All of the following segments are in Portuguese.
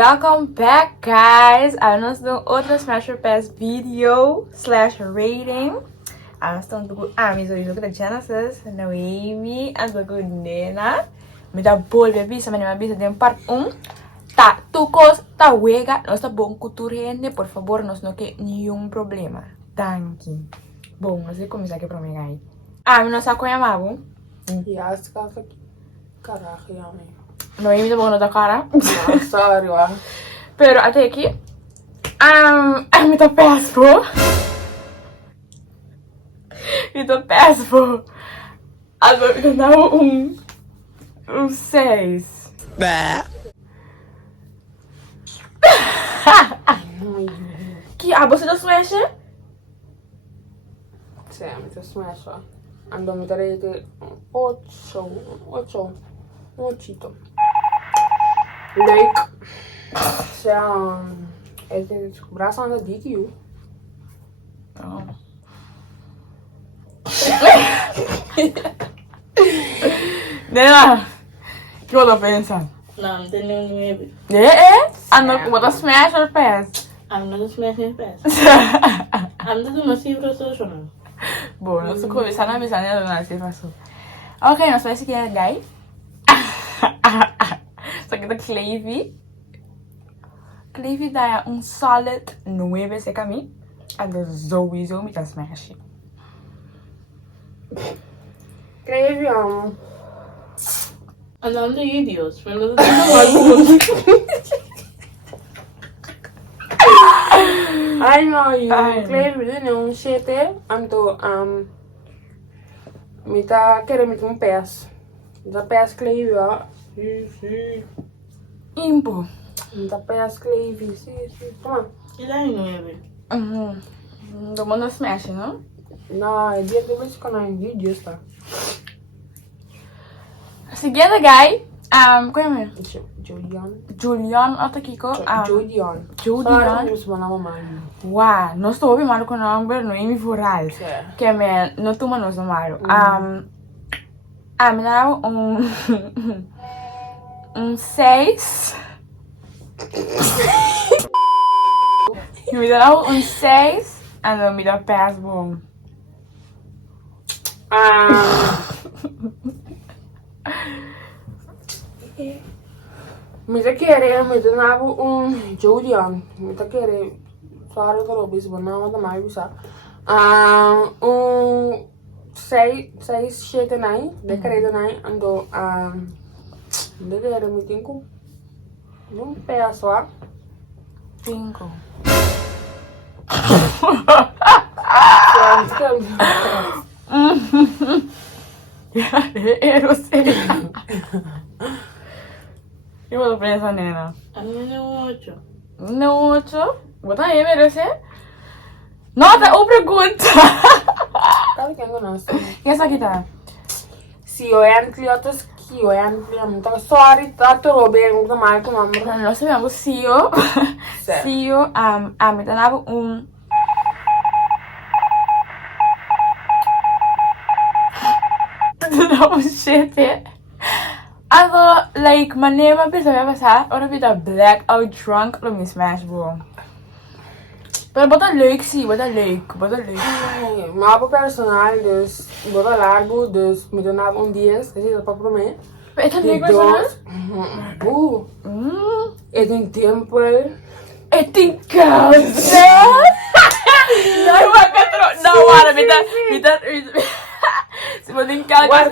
Welcome back, guys! Nós estamos outra Smash Pass video / rating. Nós estamos com a minha hoje da Genesis, Noemi, and the good Nena. Me dá boa bebida, mas minha bebida tem parte 1. Tá, tucos, tá wega. Nós tá bom cultura, por favor, nós não quer nenhum problema. Thank you. Bom, nós vamos começar aqui pra mim, guys. Nós tá com a Mabu. Yes, caraca, yummy. Noemi tá bom na cara. Sorry, wah. Pero até aqui, me tá péssimo. Me tá péssimo. Agora eu dou um 6. Que você não smash? Sim, me tá smash, ó. Andou me darete 8. Like, esse braço anda de you. Nena, que eu tô pensando? Não, não tem nenhum nível. Ando com outra smash or pass? I'm not a smashing pass. I'm not uma cifra social. Bom, nós estamos começando a missão, né, dona? Você passou. Ok, nós vamos seguir a guy. Só que da Clavy. Clavy dá solid 9 esse caminho. A do Zoe me tá smash. Crave, Andando de idiots, mas não tem I know you. Crave, não shit, ando, me tá querendo um pés. Da pés Crave, ó. Sim. Impo. Me tá pés Crave, sim. Toma. E daí não é? Do mundo smash, não? Não, é dia de vez que eu não vídeos, tá? Seguindo, guy. Qual é o meu? Julian, olha aqui, Julian. Uau, não estou ouvindo mal com o nome, não é me voral. Que é, não tuma nos mal. Me dá um 6. Me dá um 6. E me dá pass bom. Me tá querendo, me dá Julian. Me tá querendo. Sorry, eu bis, mas não, não mais, sabe? 6, 7, 9. Decreto 9. Ando, me tenho um pé só. 5. Eu sei. Eu vou pensar, Nena. A minha é um 8. Não, 8? Botar aí, merece? Nota ou pergunta? Sabe quem eu não sei? Quem essa aqui tá? Se eu entro, que eu entro, então, sorry, tá tudo bem, não mais com nome. Nós sabemos CEO. CEO, me dava um... Dava um shit. Also, like, manema bisa vai passar, ora vida blackout drunk, lo me smash, bro. Pero bota leuk, sim, bota leuk. Maar op personal, dus bota largo, dus me donava 10, is dat para mim? É também personal? É tem tempo. É tem causa. Não, não, ora, me dá. Se você tem causa, bota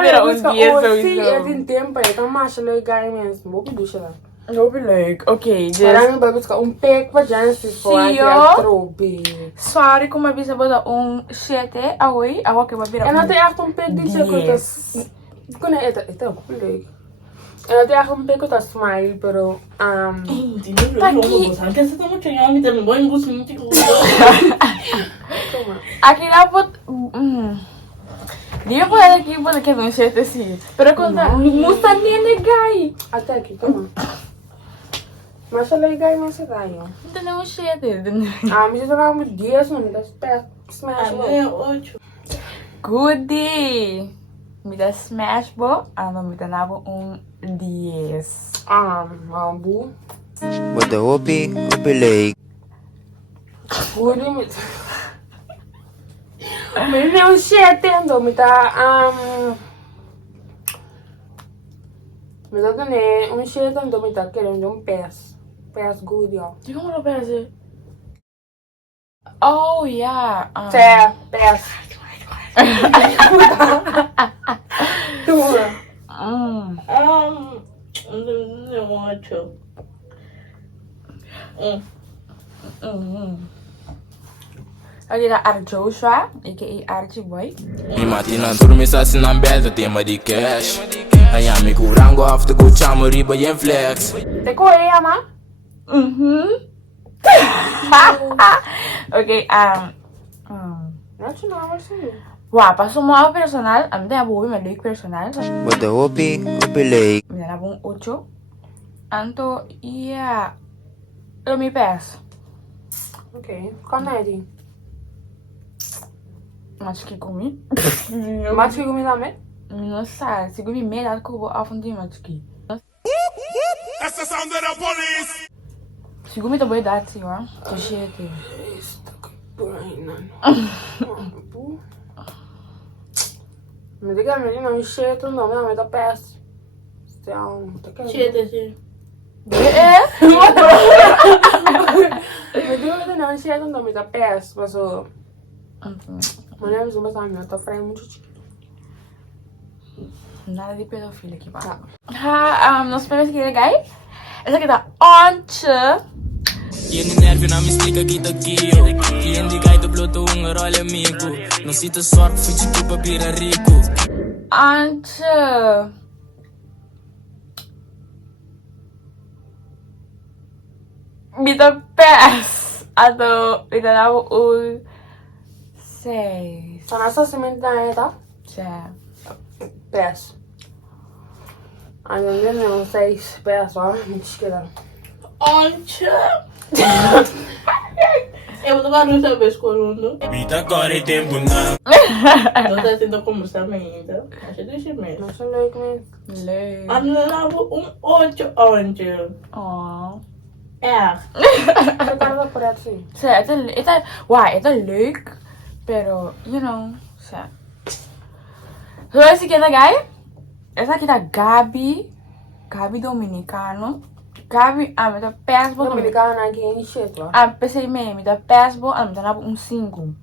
virar 10 ou isso. É tem tempo, então mais legal mesmo. Vou pedir isso lá. Não be leuk, ok. Parang bagus ka pek pa dyan si Trobe. Sorry kung mabisa ba na 7 away, ako kay mabira. En dat hij echt een pek die ze kon eten leuk. En dat hij echt een pek dat smile, pero Hindi na rin. Kasi ito mo siya yung mitin mo, yung gusto mo siya. Aqui lá pot Dia po aqui po que não 7 assim. Pero conta, musta nene guy. Até aqui, toma. Mas é legal, mas é legal. Não tem um 7. Mas eu não me dias, não das pés. Smash. A minha é 8. Goodie. Me dá smash bo, me dá 10. Bu. But the hoppy leg. Good image. May não tendo me tá me tá tendo tendo me tá querendo pés good ó. You don't want to pass it. Oh yeah. Pés. Tuma. Não want to. Oké, dat is Joshua, a.k.a. Archie Boy. Mi mattina dormi sassi in bello tema di cash. E mi curango after go chamo riba yen flex. Te Korea ma? Oké, Nationaal zie. wauw, pas om mijn personal, I'm daar boven met leuk personal. But the hoppy leg. Ik heb een 8. Anto, ja. Lo mi pes. Oké, kan hij die? Mas que comi? Mas que comida me? Não sei, se comi meia que eu vou afundir mas que. That's the sound of the police. Se comi tá boa data, sim, ó. Tô cheio de. Está cabrina. Me diga me não cheio tu não me dá pés. Então, tá que. Cheio de. Me diga me não cheio tu não me dá pés, mas o mas eu não sabe, eu tô freio muito chiquito. Nada de pedofilia aqui, pá. Nós primeiros que legal. Essa aqui tá onde? Tieni nervi na mi stica chi tocchio. Chi indica do bluto un role amico. Non si te sorte fici tu papira rico. Onde? Me dá pés. Ato, me dá o 6. Tá nessa semente da tá? Já. Pés. Ai, eu não sei se pés, ó, me esquerda. Onde? Eu vou não saber escolhendo. Vita agora e tempo não. Não tá tentando conversar ainda. Acho que mesmo. Não sei leuk mesmo. Leuk. Anlavo 8 onde. Oh. Você tá por assim. Het is leuk, pero, you know, so. So, esse aqui é da guy. Essa aqui da Gabi Dominicano. Gabi, me dá passport. Dominicana aqui em Cheto. Pensei mesmo, me dá passport, me dá um 5.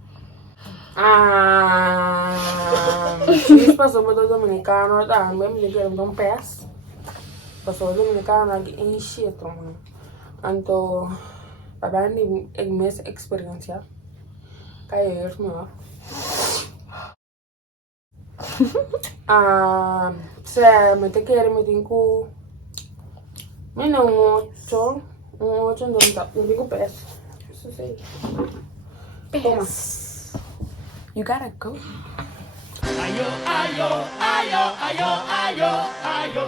Isso passou para o dominicano, tá? Mesmo que ele não pés. Passou o dominicano aqui em Cheto, mano. Então, para dar mais experiência, kayak eu semua. Saya mete kere metinku. Mina un 8 não dá, não digo pés. Isso sei. Yes. You gotta go. Ayo, ayo, ayo, ayo, ayo, ayo.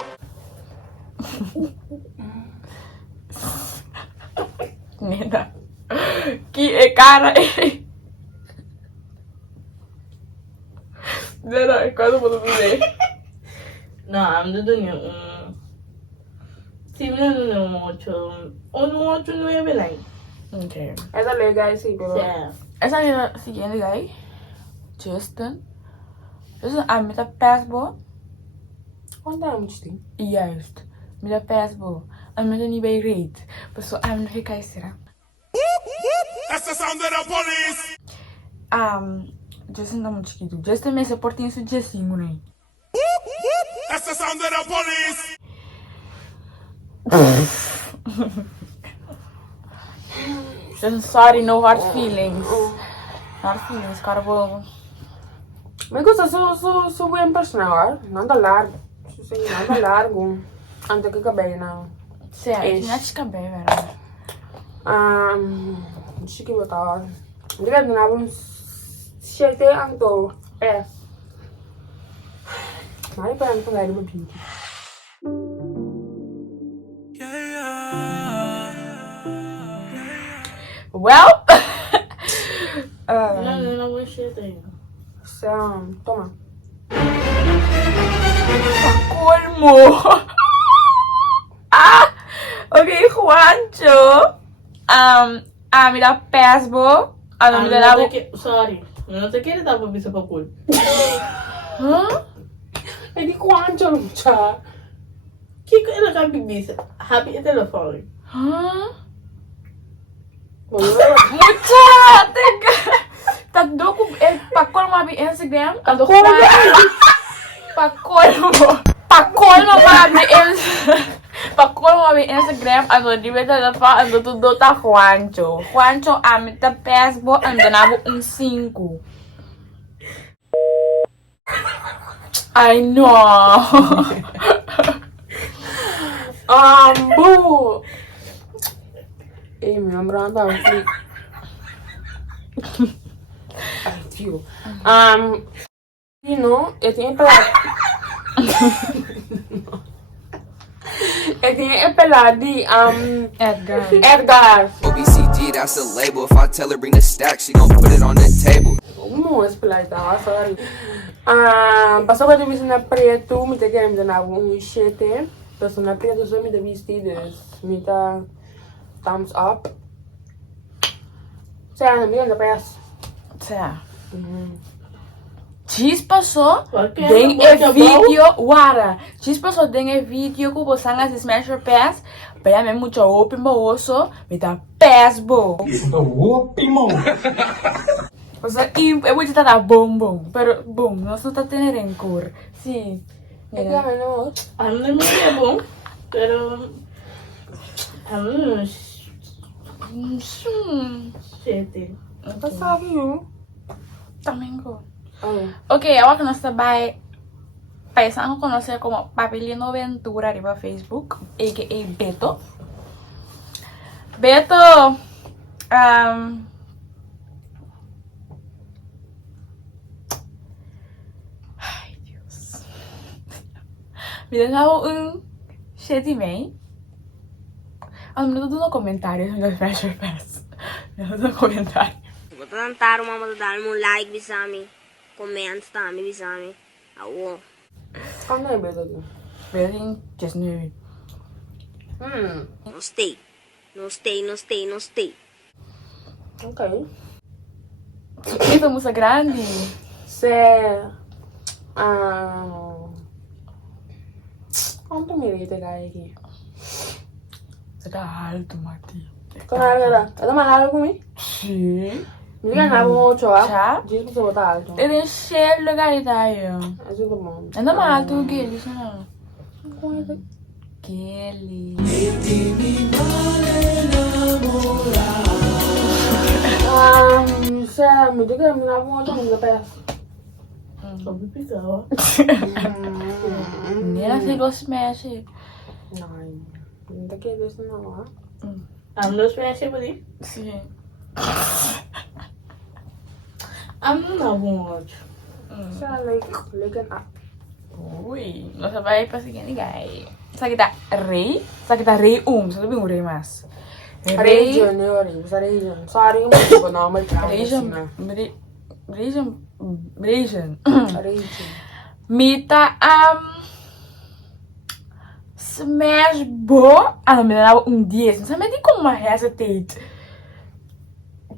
Nena. Que cara. Nena, quase vou dizer. Não, I'm doing Sim, não 8. 8 não é bem. Okay. Essa legal sim, pero. Essa é a seguinte guy. Justin, me dá passport. Quanto é muito tem? Juist. Me dá passport. En me dá niet bij reed. Dus zo, I'm nog een será. That's the sound of the police. Justin não muito chiquito. Justin me suporta isso Justin, né? That's the sound of the police. Justin, sorry, no hard feelings. Hard feelings, cara, vou. Me gusta su buen personal, nada largo. Su sei, nada largo. Antes que acabei na. Sério, não acho que é bem, velho. Chique botar. Diga de nada, cheguei anto. Mas para não pegar uma beauty. Well, Não vou encher ainda. Toma. colmo. Ok, Juancho. Me dá pesbo. Me dá Sorry. Eu não sei que ele tava vendo pra pôr. Hã? Hindi kwancho siya. Que ele tá bebendo? Happy e telefone. Hã? Wala. Mucha! Teka! Tagdo ko, pakol mo abi Instagram. Ando ko pakol mo. Pakol mo abi Instagram. Pakol mo abi Instagram. Ando di beta na pa. Ando tudo ta Juancho. Juancho amit ta Facebook. Ando na bu 5. I know. Boo! Me lembrando a flick. Ai, tio. You know, eu tinha pelado de, Edgar. OBCG, that's a label. If I tell her bring the stack, she gon' put it on the table. Vamos pelado, sorry. Passou quando eu vi na preto, me tem que me dar um chete. Passou na preto, só me dá vestidos, me dá thumbs up. Sério, me dá peça. Tá. Diz passou, Ok, tem não pode vídeo, wara. Diz passou, tem vídeo que você anga se smash your pass, para mim muito open moço, me dá pass bo. Você eu vou te dar bom, pero bom, nós não tá tendo rencor. Sim. É que não. A mim não é bom, pero... A mim não sete. Sabe, não? Também go. Ok, agora que nós estamos pensando conocer como Papiamentu arriba Facebook, a.k.a. Beto. Beto, ai, Deus. Me deixaram 7,5. Me dá no comentário, me dá pass. Me dá no comentário. Tentaram uma dar um like bisami, comment também bisami. Awo. Ano é Beto? Beto, just nu. No stay. Ok. Essa música grande. Quanto me rete aqui? Você tá alto, Mati. Cara, é da malada comigo? Sim. Me ganhava um outro, ó. Já? Diz que você botar alto. Ele é cheio de gaitaio. É tudo bom. Ainda mais alto que ele, isso não. Que ele. Sério, me diga, me dava um outro mundo da peça. Só me picava. Nem assim gosto de mexer. Ai, não tá querendo isso não, ó. A mim não se por aí. Sim. A mim não é bom ódio. Sério, like up. Ui, nós vai para seguir ninguém. Sabe que tá rei? Sabe que tá rei Você não rei mais. Region, eu rei. Sa region. Sorry, mas eu não me trago. Region. Region. Mita smash bo. Me dava 10. Não sabe nem como hesitate.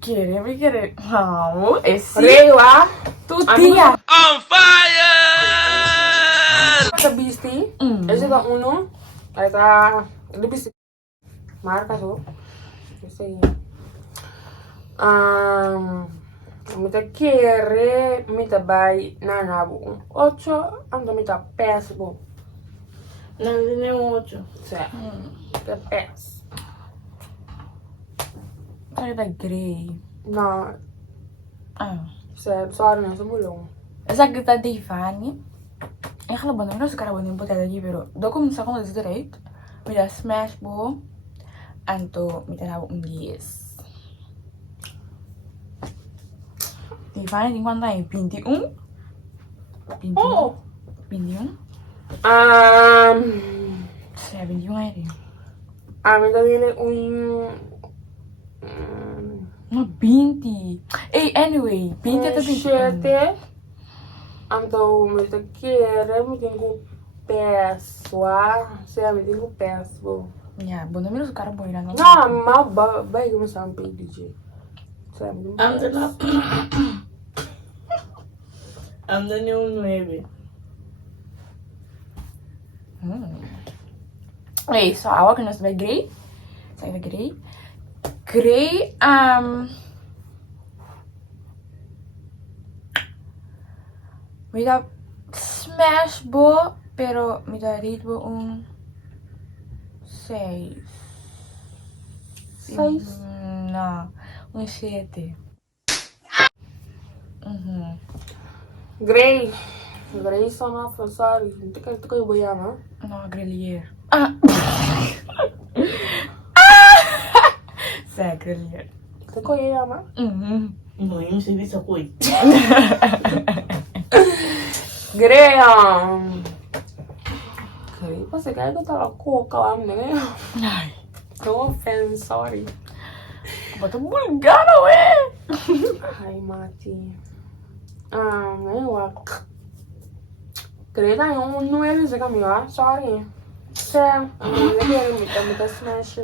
Querer. Não, esse. Rei lá. Tu tia. On fire! Essa bisti. Esse tá uno. Aí tá. Ele bisti. Marca só. Esse aí. Mita querer. Mita vai. Nanabu. 8. Ando mita peça bo. Não, nem ódio. Certo. Mita peça. Sabe que tá grey. Não. Certo. Sorry, não sou mulher. Essa que tá Divani. É aquela banda, não sei se o cara vai botar aqui, pero do começar como diz direito. Me dá smash bo. Anto me dá 10. Divani tem quanto aí? 21? 21? Oh! 21? Sim, 21 aí. Mita dele Não, 20. Ei, anyway, 20 até 21. 7. Então, mita querer. Me tenho peça. Se me tenho peça. Yeah, bunda mi suka boy na no. Nah, ma baik mo sampai DJ. I'm the new 9. Hey, so agora que nós vai grey. Sai vai grey. Grey, me dá smash bo, pero me dá ritmo 6. 6? Não, 7. Grey. Grey sana sorry. Hindi kayo bayama. Não, grelier. Sai, grelier. Hindi kayo yama. No, yung si Visa ko eh. Grey, Grey, kasi kaya ko talaga kalam na ngayon. No offense, sorry. Bato bulgara, we! Hi, Mati. Ngayon, Grey na yung 9 sa kami, sorry. Kasi, mita smash.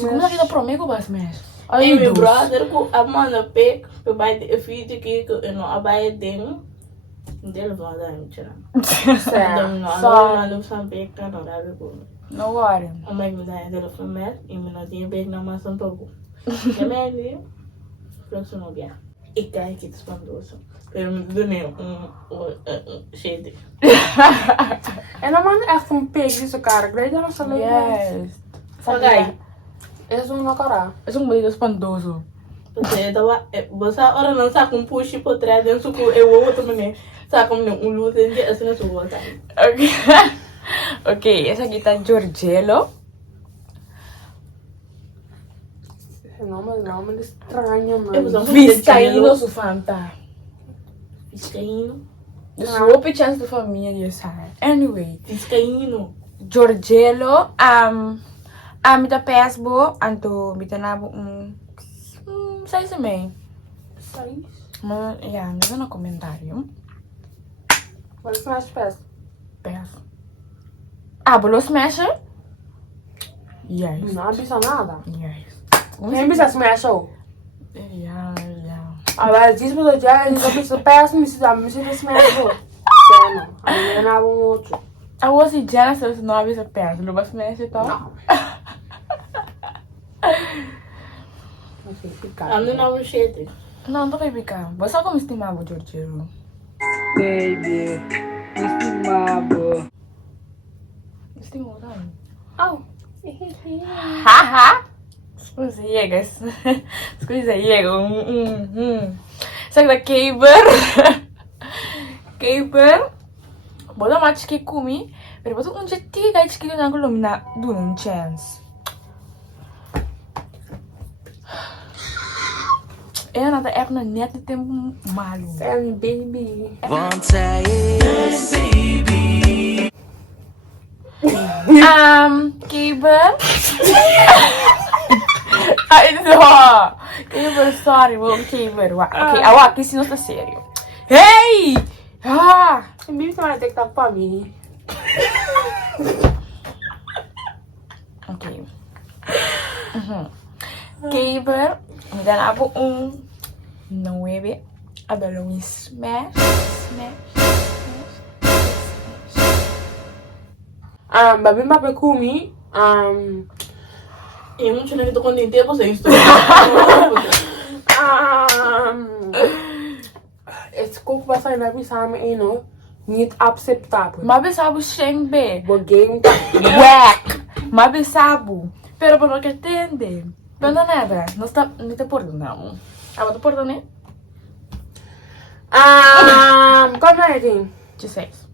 Como é que dá pra mim que eu vou smash? Ay, my brother ko, amana pick, by the feed ki ko, abay ding. Hindi lang ba dahil siya. Alam sa pick na no, sabi ko. No worry. Amay mo dahil dito sa met, imino din pick na mas ang togo. Kaya may próximo biya. Ikay kita spandoso. Pero doon eh, shady. En naman echt een pig die sa cara. Grey na lang sa loob. Yes. Sagay. Es una cara. Es un bonito espantoso. Kasi tawa, basta ora nang sa kung pushi po tra din su ko ewo to mene. Sa kung nung ulu din di asina su wata. Okay. Okay, esa aquí está Giorgello. No me extraño, man. Vizcaíno su fanta. Vizcaíno. Dus hoop je chance de familie zijn. Anyway. Vizcaíno. Giorgello, mita pesbo, anto mita nabo sai também. Sai. Mas, yeah, não no comentário. Wat is smash fest? Pes. Ah, bolo smash? Yes. Não bisa nada. Yes. Nem bisa smash oh. Yeah, yeah. Agora diz pro dia, ele só precisa peça, me precisa smash oh. Sério. Aí não um outro. I was in Genesis 9 is a pes. Não vai smash então? Não. Não sei ficar. Ano na mo shady. Não, não vai ficar. Você como estimava o Giorgello? Baby, estimado. Estimou, não? Oh. Haha! Scusa, Jäger. Scusa, Jäger. Sag da Caber. Caber. Bola match que comi. Pero boto um jeito que acho que não é na do um chance. En dat echt nog net het tempo malu. And baby. Want zij is baby. Kiber. Kiber, sorry, vou Kiber. Ok, agora aqui se não tá sério. Hey! En baby tá mais TikTok pra mim. Ok. Kiber, me dá na 9. Abelo um smash. Babi mape kumi. E mo tinha que tô com tempo sem isso. Esse coco vai sair na bisama e não. Niet acceptável. Mabe sabu shengbe. Bo game Whack. Mabe sabu. Pero por lo que entende. Pero nada, não está, não te perdonamos. Ah, te perdonei? Qual é ele? 16.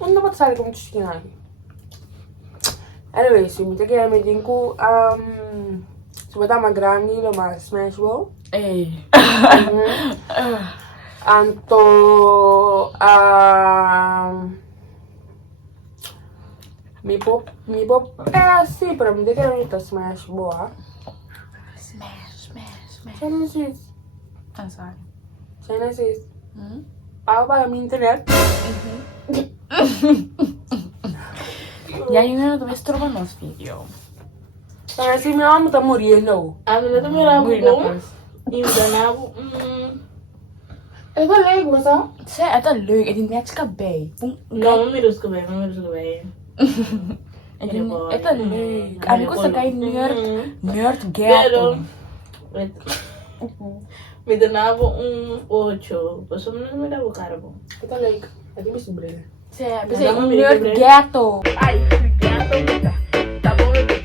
Onde eu vou sair como chiquinha aqui? Anyway, se me tem que me dinko se botar uma grande uma smash ball. Ei. Anto me pop assim para me ter que smash ball. Smash. Genesis. I'm sorry. Genesis. Para a minha internet. E aí eu não estou no vídeo. Parece que minha alma tá morrendo. A menina também era bom. E o danado. É da lei, você? Você é tão leuk, é de net cabei. Não, não me rusco bem, não me rusco bem. É tão leuk. A mim gosta de nerd gato. Me danava 8. Você não me dava o cara bom. É da lei. É de me sobrinha. Você é nerd gato. Ai, gato, tá bom, bebê.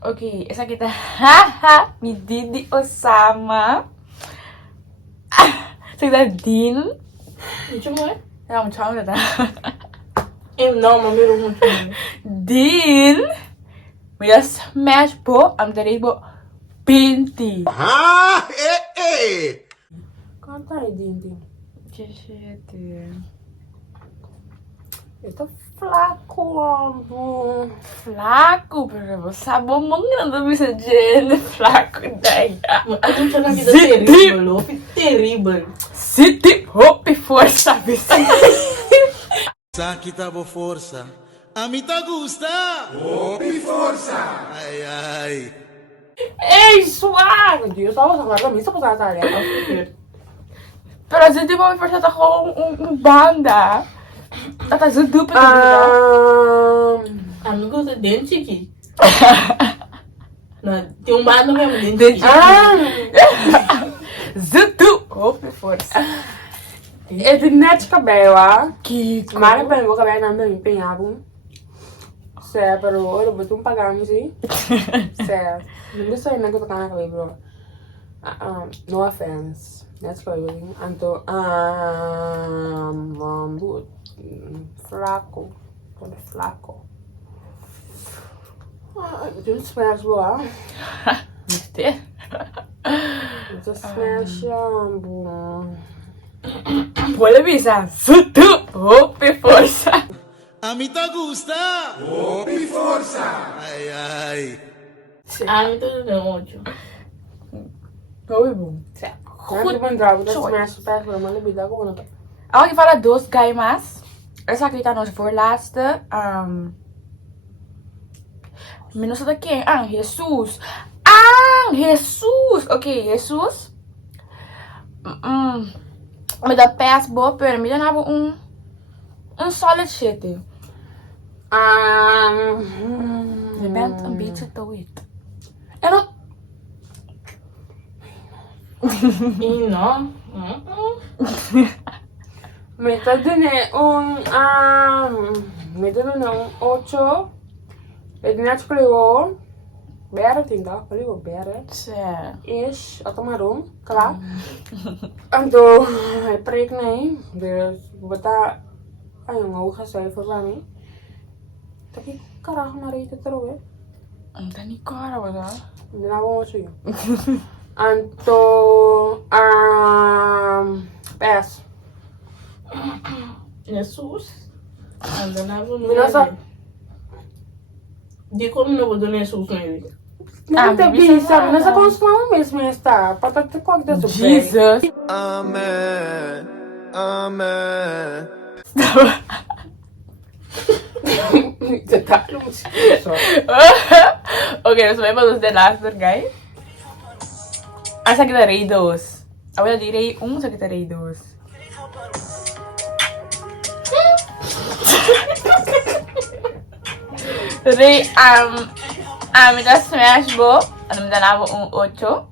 Ok, essa aqui tá haha, me Didi Osama. Você tá Din? Deixa eu ver. Não, tchau, tá? Não, mas eu não Din. Me dá smash po, am taribo pinti. Canta aí, Dindy. Que shit. Eu tô flaco, amor. Flaco, pero sabor mangrando bisa Jen. Flaco daí. A gente tá na vida terrível, terrível. City Hope Força, bisa. Aqui tá boa força. A mim tá gusta. Hope força. Ai, ai. Ei, suave! Deus, tava falando pra mim, só pra tarefa. Pero a City Hope Força tá com banda. Tá zudu pra Amigo, você dente aqui. Não, tem um bando mesmo dente aqui. Zudu Hope Força. É de net cabelo, ah. Que Mara pra mim, o cabelo não me empenhava. Certo, pero eu vou pagar, não sei. Certo. Não sei nem que eu tô com a cabelo, bro. No offense. That's clothing. Anto, flaco. Todo flaco. Don't smash, boa. Gostei. Don't smash, boa. Olha, bisa. Zudu Hope Força. A mim tá gusta. Hope força. Ai, ai. Ah, tudo não, ótimo. Oi, bom. Goed mandado, dat smash pijs, maar dan heb je daar gewoon. Aqui fala dos gaimas. Essa aqui tá nos voorlaatste. Menos daqui. Jesus. Jesus. Ok, Jesus. Me dá pés boa, pero me dá um solid shit. Je bent een beetje te wit. En dan... E não. Me tiene un 8. Het net plegou. Bere, tinta. Plegou bere. Ish, automarum. Klaar. Então, hij preekt nee. Dus, wat daar... Ay, yung hoge cijfer van mij. Dat ik karaag naar eten terug, hè. Não nem cara, wala. Hindi na ako siya. Anto, pes. Jesus. Anda na vou Minasa. Di como não vou dar Jesus na vida. Não te bisa, minasa kung sumama mesmo esta. Patat ko agda sa Jesus. Amen. Amen. Ok, nós vamos fazer os the last guys. Essa aqui darei 2. Agora eu direi 1, essa aqui darei 2. Darei me dá smash bo, me dá 8.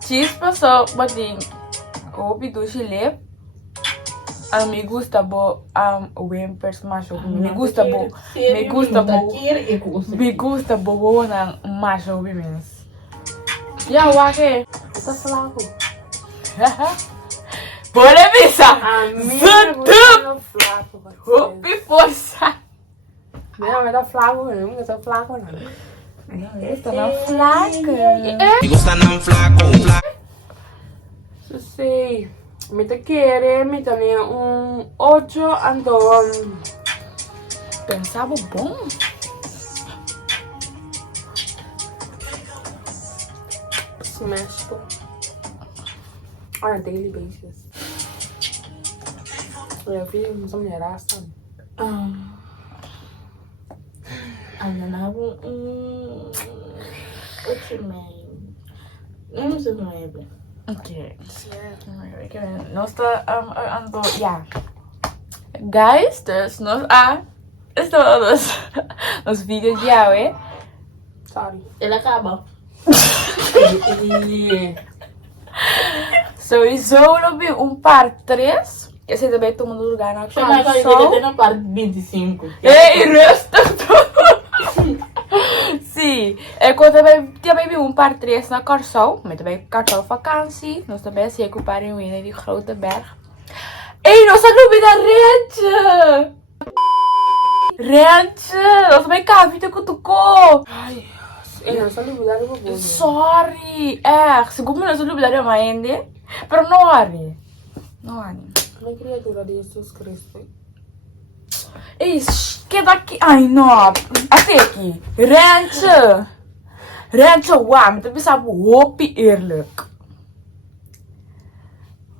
Chispa só botei obi do chile. Me gusta bo wimper smash obi. Me gusta bo na mash obi mens. Ya wake. Tá flaco. Bora bisa. Amigo, flaco. Obi força. Não, mas tá flaco mesmo, eu tô flaco não. Não, eu estou na flaca. Eu sei. Me te quiere, me tenía un 8, ando... Pensava bom. Smash po. On a daily basis. Minha filha, não sou mulher raça. Andava 8:30. Eu não sei como é. Ok. Nós ando, yeah. Guys, dus estamos nos vídeos de hoje. Sorry. Ele acaba. Sowieso vi par 3. Esse também tomando lugar na Chama agora que ele tem na parte 25. Ei, resta Sim, eu também vi par 3 na Kurason, met também carnavalvakantie. Nós também se recuperem in die grote berg. Ei, nós não vi da Rente! Rente! Nós também cá, vida que tocou! Ai, eu só duvidar do bobo. Sorry! Segundo nós não duvidar mais ainda, mas não worry. Não worry. Uma criatura de Jesus Cristo. Ei, que daqui? Ai, não! Até aqui! Rente! Rente, uau, mas também sabe hopi eerlijk.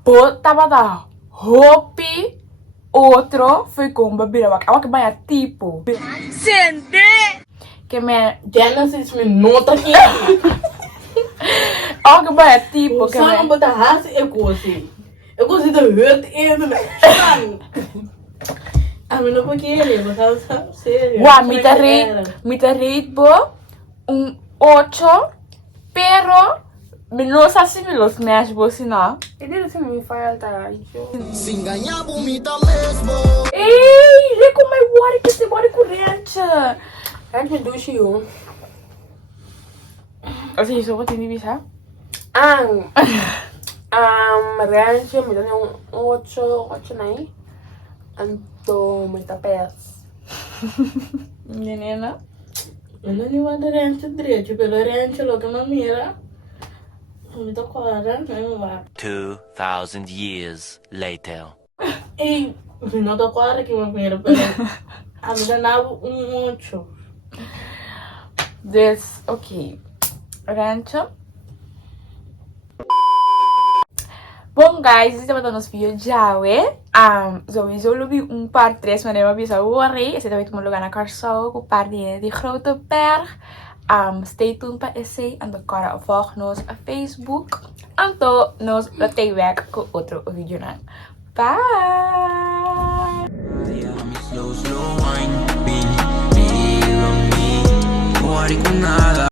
Pô, tava da hopi, outro foi com babira wak. Awak banyak tipo. Sende! Que me... Jangan 6 minutos aqui. Awak banyak tipo, que Só não me... botar raça e coisa. Eu consigo ver ele, né? A mim não porque ele, mas sabe sério. Uau, me rate, bo, 8, pero... Não sei se me los mexe, você não. E dele se me falta. Se enganar, vomita mesmo. Ei, lê como é body que você body corrente. Antes me duche eu. Assim, só vou ter de visar. Rancho me dá 8 né? Então, me tá pés. Menina. Eu não lhe mando rente direito, pelo rente logo na mira. Me tocou a rente, não vai. 2,000 years later. Ei, não tocou a rente, mas mira, pelo. A mim dava 8. Dus, ok. Rancho. Bom, guys, esse é o nosso vídeo de hoje. Sowieso vi par 3, maar we bisa worry. Esse também tomou lugar na Kurason, com par de grote berg. Stay tuned para esse, en dan kan volg nos op Facebook. En dan nos laten werk com outro vídeo. Bye! Slow wine, baby, baby,